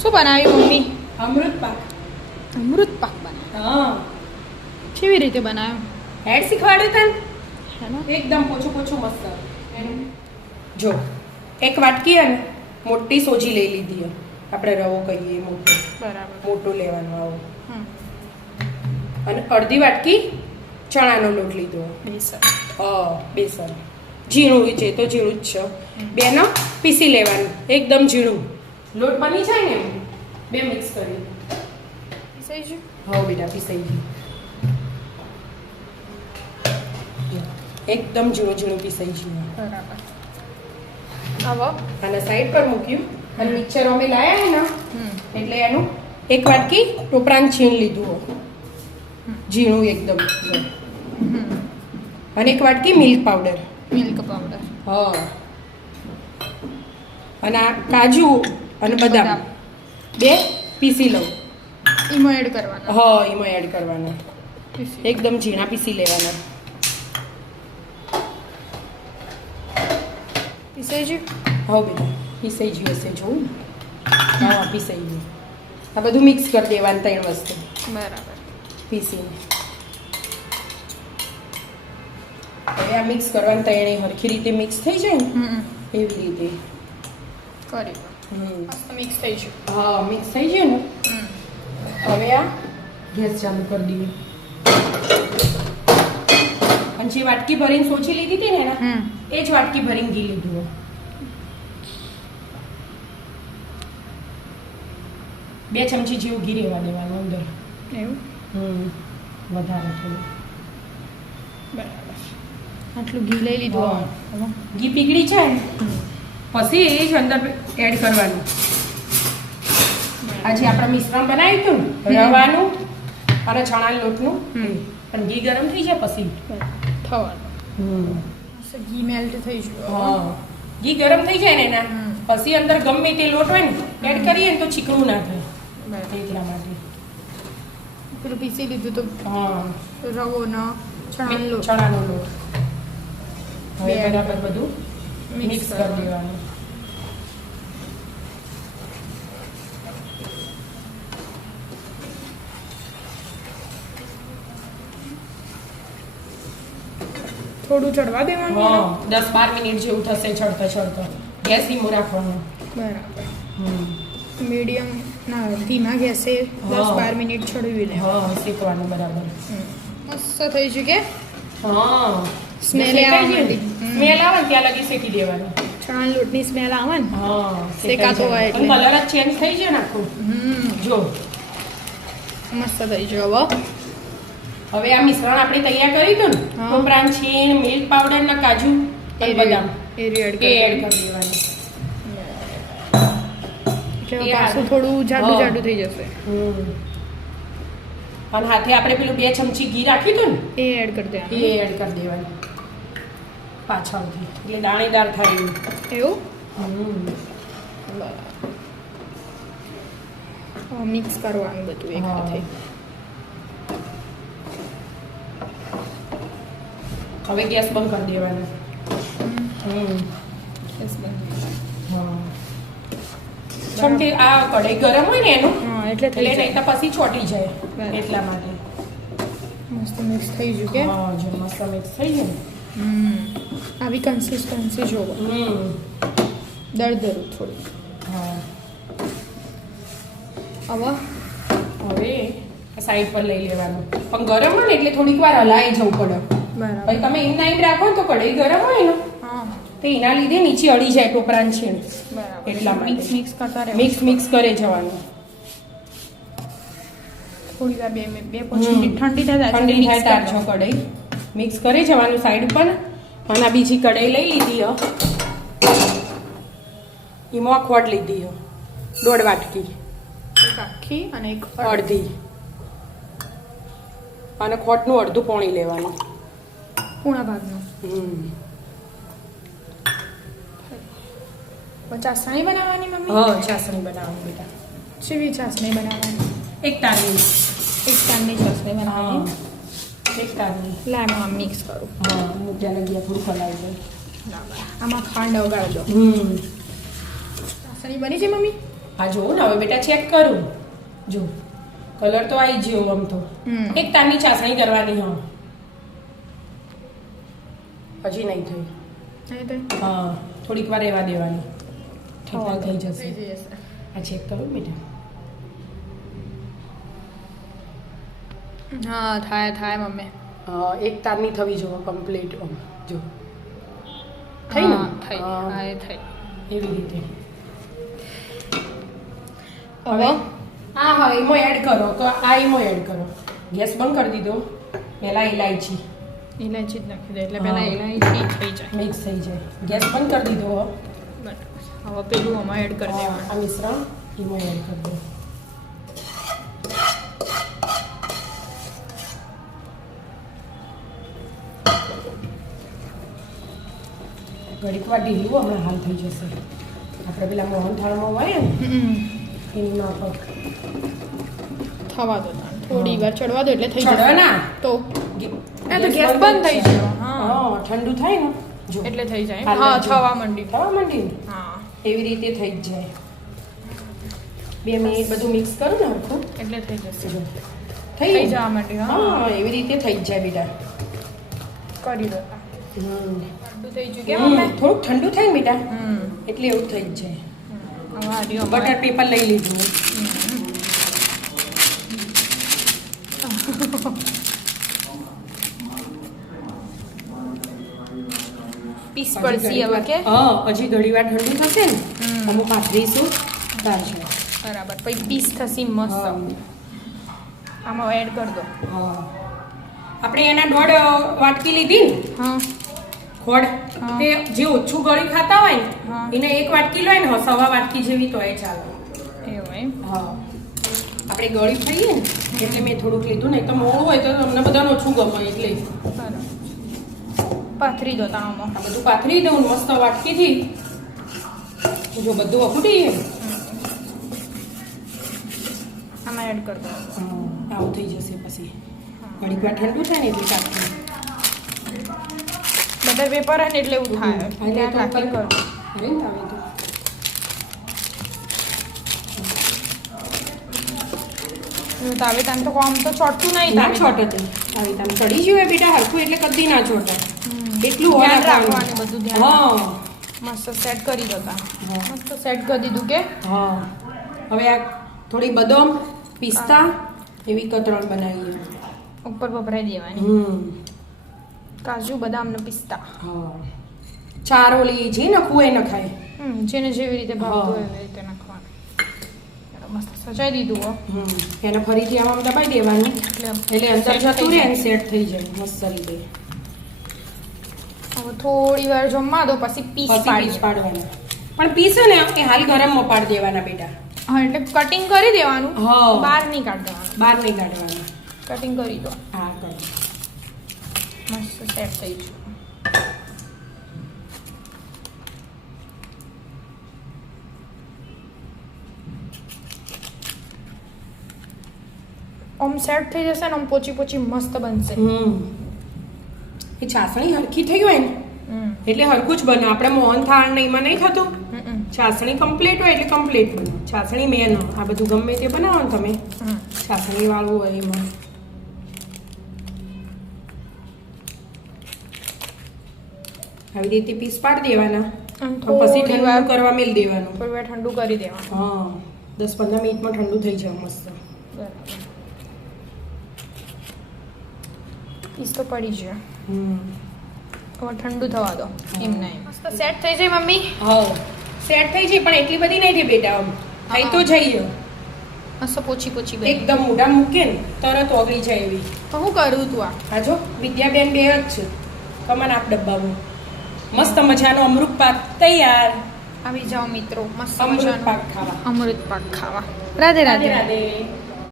શું બનાવ્યું મમ્મી? અમૃત પાક. અમૃત પાક બનાવ્યો. હા, કેવી રીતે બનાવ્યો? હેડ શીખવાડ્યું તને. હેલો. એકદમ પોચું પોચું મસ્ત. જો એક વાટકી હે ને મોટી સોજી લઈ લીધી હે. આપણે રવો કહીએ મોટો બરાબર. મોટો લેવાનો આવો. હમ. અને અડધી વાટકી ચણાનો લોટ લીધો. બેસન. બેસન ઝીણું છે તો ઝીણું જ છે. બેનો પીસી લેવાનું એકદમ ઝીણું. લોટ બની જાય ને એમ બે મિક્સ કરી. પીસાઈ ગયું? હા બેટા પીસાઈ ગયું. એકદમ ઝીણું ઝીણું પીસાઈ ગયું. બરાબર. હવે આને સાઈડ પર મૂક્યું અને મિક્સર અમે લાયા હે ને એટલે એનું એક વાટકી ટોપરાનું છીણ લીધું હો. ઝીણું એકદમ જો. અને એક વાટકી મિલ્ક પાવડર. Milk powder. હા. અને આ કાજુ અને બદામ બે પીસી લઉં. એમાં એડ કરવાના. હા એમાં એડ કરવાના. પીસી. એકદમ ઝીણા પીસી લેવાના. પીસાઈ ગયું? હા બેટા પીસાઈ ગયું હશે જોઉં. હા પીસાઈ ગયું. આ બધું મિક્સ કરી દેવાનું ત્રણ વસ્તુ બરાબર. પીસીને. હવે આ મિક્સ કરવાનું ત્રણેય હરખી રીતે મિક્સ થઈ જાય ને એવી રીતે કરી દો. મસ્ત મિક્સ થઈ ગયું. હા મિક્સ થઈ ગયું ને હવે આ ગેસ ચાલુ કરી દઈએ. અને જે વાટકી ભરીને સોચી લીધી હતી ને એના એ જ વાટકી ભરીને ઘી લીધું. બે ચમચી જેવું ઘી રહેવા દેવાનું અંદર. એવું? વધારે થોડું. બરાબર. આટલું ઘી લઈ લીધું. ઘી પીગળી જાય ને પછી એ જ અંદર એડ કરવાનું. આજે આપણે મિશ્રણ બનાવ્યું હતું ને રવાનું અને ચણા લોટનું પણ ઘી ગરમ થઈ જાય પછી થવાનું. ઘી મેલ્ટ થઈ ગયું. હા ઘી ગરમ થઈ જાય ને એના પછી અંદર ગમે તે લોટ હોય ને એડ કરીએ ને તો ચીકણું ના થાય એટલા માટે. પેલું પીસી લીધું તો હા રવો ચણાનો લોટ. ચણાનો લોટ હવે બરાબર બધું મિક્સ કરી દેવાનું. થોડું ચડવા દેવાનું. હા 10-12 મિનિટ જેવું થશે ચડતા ચડતા. ગેસ ધીમો રાખવાનો. બરાબર. મીડિયમ ના ધીમા ગેસે 10-12 મિનિટ ચડવી લે. હા શેકવાનું બરાબર. મસ્ત થઈ ગયું કે? હા સ્મેલ આવે ને સ્મેલ આવે ને ત્યાં લગી શેકી દેવાનું. ચણા લોટની સ્મેલ આવે ને હા શેકાતો હોય એટલે કલર જ ચેન્જ થઈ જાય ને આખું. જો મસ્ત થઈ ગયું. હવે આ મિશ્રણ આપણે તૈયાર કર્યું હતું ને ટોપરાન છીણ મિલ્ક પાવડર ના કાજુ અને બદામ એ એડ એ એડ કરી દેવાનું. એટલે પાછું થોડું જાડું જાડું થઈ જશે. અને હાથે આપણે પેલું 2 ચમચી ઘી રાખ્યું હતું એ એડ કરી દેવાનું. ને એ એડ કરી દેવાનું પાછળથી એટલે દાણેદાર થાય એવું. એવું? બરાબર. મિક્સ કરવાનું બધું એક સાથે. હવે ગેસ બંધ કરી દેવાનો. ગેસ બંધ. જેમ કે આ કઢાઈ ગરમ હોય ને એનું હા એટલે થઈ એટલે જાય. નહીં તો પછી ચોટી જાય બરાબર. એટલા માટે. મસ્ત મિક્સ થઈ ગયું કે? હા જો મસ્ત મિક્સ થઈ ગયું. આવી કન્સિસ્ટન્સી જોવો. દળદરું થોડું. હા હવે હવે સાઈડ પર લઈ લેવાનું. પણ ગરમ હોય ને એટલે થોડીક વાર હલાઈ જવું પડે. બરાબર. ભાઈ તમે એમ નાઈમ રાખો ને તો કઢાઈ ગરમ હોય ને હા તો એના લીધે નીચે અડી જાય ટોપરાન છીણ. બરાબર. એટલા માટે મિક્સ કરતા રહેવું. મિક્સ કરે જવાનું. થોડી વાર બે પછી ઠંડી થાય ઠંડી થાય તાર છો કઢાઈ મિક્સ કરી જવાનું સાઈડ ઉપર. અને આ બીજી કઢાઈ લઈ લીધી હો એમાં ખોટ લીધી હો 1.5 વાટકી. એક આખી અને એક અડધી. અને ખોટનું અડધું પોણી લેવાનું. પૂણા ભાગનું. ચાસણી બનાવવાની મમ્મી? હા ચાસણી બનાવવાની બેટા. કેવી ચાસણી બનાવવાની? એક તારની. એક તારની ચાસણી બનાવવાની. એક તારની. લાય હું મિક્સ કરું. હા મૂક્યા લગી થોડું ખલાવી દઉં. આમાં ખાંડ ઓગાળજો. ચાસણી બની છે મમ્મી? હા જો ને હવે બેટા ચેક કરું. જો કલર તો આવી ગયો આમ તો. એક તારની ચાસણી કરવાની. હા હજી નહીં થઈ. હા થોડીક વાર રહેવા દેવાની. ઠીક થઈ જશે. આ ચેક કરું બેટા. હા થાય મમ્મી. એક તારની થવી જો કમ્પ્લીટ. જો થઈ ને? થઈ એવી રીતે. હવે હા એમાં એડ કરો તો આ એમાં એડ કરો. ગેસ બંધ કરી દીધો. પહેલા ઇલાયચી જ નાખી દે એટલે પહેલા ઇલાયચી થઈ જાય, મિક્સ થઈ જાય. ગેસ બંધ કરી દીધો. હવે પેલું આમાં એડ કરી દેવાનું. આ મિશ્રણ એમાં એડ કરી દો. ઘડીક વાર ઢીલું હમણાં હાલ થઈ જશે. આપણે પેલા મોહન થાળમાં હોય ને એની માફક થવા દો થોડી વાર ચડવા દો એટલે થઈ જશે. ચડવાના તો ગેસ બંધ થઈ જાય. હા ઠંડુ થાય ને જો એટલે થઈ જાય. હા થવા માંડી. હા એવી રીતે થઈ જ જાય. 2 મિનિટ બધું મિક્સ કરું ને હરખું એટલે થઈ જશે. થઈ જવા માંડી. હા એવી રીતે થઈ જ જાય બેટા. કરી દો. ઠંડુ થઈ ગયું કેમ? થોડુંક ઠંડુ થાય ને બેટા એટલે એવું થઈ જ જાય. બટર પેપર લઈ લીધું. પીસ પડશે હવે કે? હજી ઘડી વાર ઠંડુ થશે ને અમુક પાથરીશું ચાલશે. બરાબર. પછી પીસ થશે મસ્ત. આમાં એડ કરી દો. આપણે એના 1.5 વાટકી લીધી ને ખોડ તે જે ઓછું ગળી ખાતા હોય ને એને 1 વાટકી લો ને 1.25 વાટકી જેવી તો એ ચાલે. એવું એમ? હા આપણે ગળી ખાઈએ ને એટલે મેં થોડુંક લીધું ને તો મોળું હોય તો તમને બધાને ઓછું ગમે એટલે પાથરી દો તાણમાં. આ બધું પાથરી દઉં મસ્ત વાટકીથી. જો બધું અકુટી આમાં એડ કરી દો. આવું થઈ જશે. પછી ઘડીક વાર ઠંડુ થાય ને એટલે પાથરી બટર પેપર ને એટલે એવું થાય. ધ્યાન રાખી કરો. અરે ને આવે તો તાવેતાન તો આમ તો ચોટતું નહીં. ના ચોટે તે તાવેતાન ચડી ગયું બેટા હરખું એટલે કદી ના ચોટે. એટલું ધ્યાન રાખવાનું બધું ધ્યાન. હા મસ્ત સેટ કરી દો. મસ્ત સેટ કરી દીધું કે? હા હવે આ થોડી બદામ પિસ્તા એવી કતરણ બનાવીએ. ઉપર વપરાઈ દેવાની. કાજુ બદામ ને પિસ્તા. હા ચારોલી જે નખવું એ નખાય. જેને જેવી રીતે ભાવતું હોય એવી રીતે નાખવાનું. મસ્ત સજાઈ દીધું હો. એને ફરીથી આમ દબાઈ દેવાનું એટલે અંદર જતું રહે ને સેટ થઈ જાય મસ્ત રીતે. હવે થોડી વાર જમવા દો પછી પીસ પાડવાના. પણ પીસો ને એ હાલ ગરમમાં પાડી દેવાના બેટા. હા એટલે કટિંગ કરી દેવાનું. હા બહાર નહીં કાઢવાનું. બહાર નહીં કાઢવાનું. કટિંગ કરી દો. હા કરો. મસ્ત સેટ થઈ ગયું. આમ સેટ થઈ જશે ને આમ પોચી મસ્ત બનશે. એ ચાસણી હરખી થઈ હોય ને એટલે હરખું જ બને. આપણે મોહન થાળ ને એમાં નહીં થતું. ચાસણી કમ્પ્લીટ હોય એટલે કમ્પ્લીટ બને. ચાસણી મેન. આ બધું ગમે તે બનાવો ને તમે ચાસણી વાળું હોય એમાં. આવી રીતે પીસ પાડી દેવાના. પછી ઠંડુ કરવા મેલ દેવાનું. થોડી વાર ઠંડુ કરી દેવાનું. હા 10-15 મિનિટમાં ઠંડુ થઈ જાય મસ્ત. બરાબર. પીસ તો પડી ગયો. હવે ઠંડુ થવા દો. એમ નહીં મસ્ત સેટ થઈ જાય મમ્મી. હા સેટ થઈ જાય પણ એટલી બધી નહીં થઈ બેટા. આમ થઈ તો જઈએ મસ્ત પોચી એકદમ મોઢા મૂકે ને તરત ઓગળી જાય એવી. તો હું કરું તું આ જો વિદ્યાબેન 2 જ છે. કમાન આપ ડબ્બામાં મસ્ત મજાનો અમૃત પાક તૈયાર. આવી જાઓ મિત્રો મસ્ત અમૃત મજાનો પાક ખાવા. અમૃત પાક ખાવા. રાધે રાધે. રાધે.